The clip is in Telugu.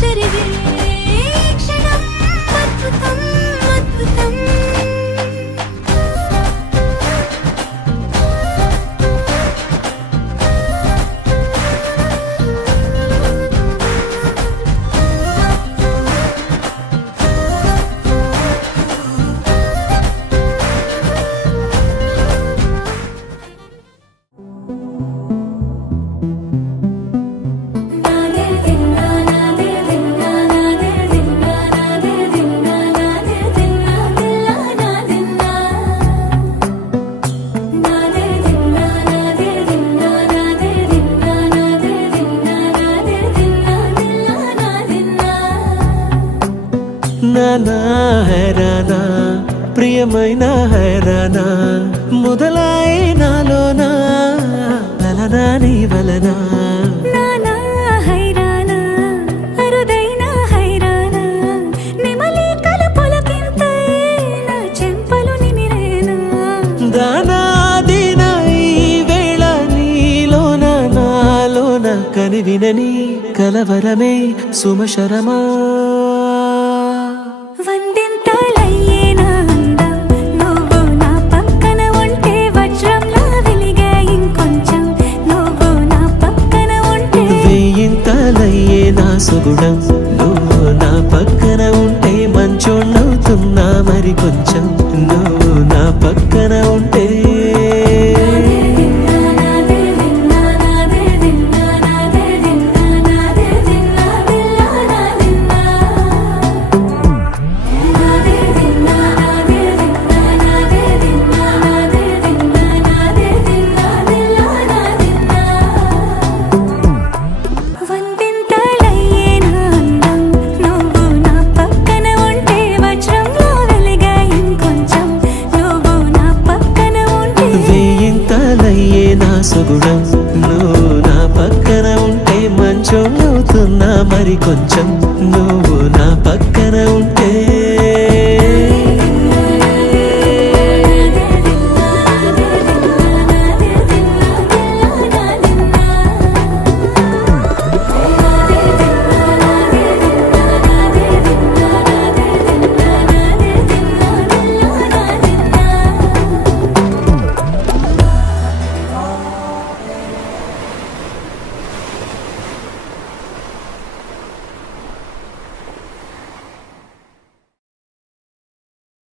జరిగే నానా హైరానా ప్రియమైన హైరానా మొదలాయి నాలోనా లలనా నీ వలనా నానా హైరానా అరుదైన హైరానా నిమలి కలపులకింతై నా చెంపలు నిమిరేనా దానా దీనా ఈ వేళ నీలోన నాలోన కనివినని కలవరమే సుమశరమా వందింతలయ్యేనా అందం నువ్వు నా పక్కన ఉంటే వజ్రంలా వెలిగే ఇంకొంచెం నువ్వు నా పక్కన ఉంటే వెయ్యింతలయ్యే నా సుగుణం నువ్వు నా పక్కన ఉంటే మంచోణ్ణవుతున్నా మరి కొంచెం నువ్వు నా పక్కన ఉంటే సుగుణం నువ్వు నా పక్కన ఉంటే మంచోణ్ణవుతున్నా మరి కొంచెం నువ్వు